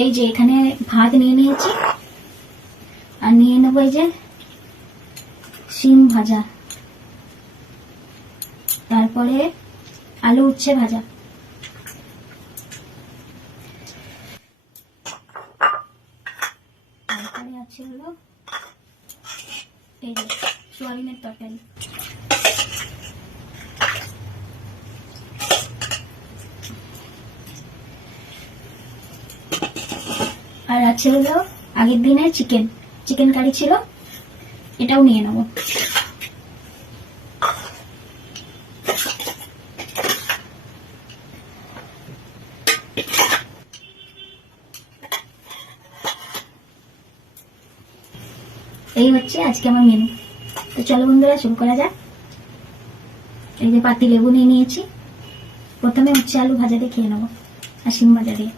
এই যে এখানে ভাত নিয়ে নিয়েছি আর নিয়ে নেবো এই যে শিম ভাজা, তারপরে আলু উচ্ছে ভাজা, তারপরে আছে হলো এই যে সোয়াবিনের তরকারি। আর আছে হলো আগের দিনের চিকেন কারি ছিল, এটাও নিয়ে নেব। এই হচ্ছে আজকে আমার মেনু। তো চলো বন্ধুরা শুরু করা যাক। এই যে পাতি লেবু নিয়ে নিয়েছি, প্রথমে উচ্ছে আলু ভাজা দিয়ে খেয়ে নেবো আর শিম ভাজা দিয়ে।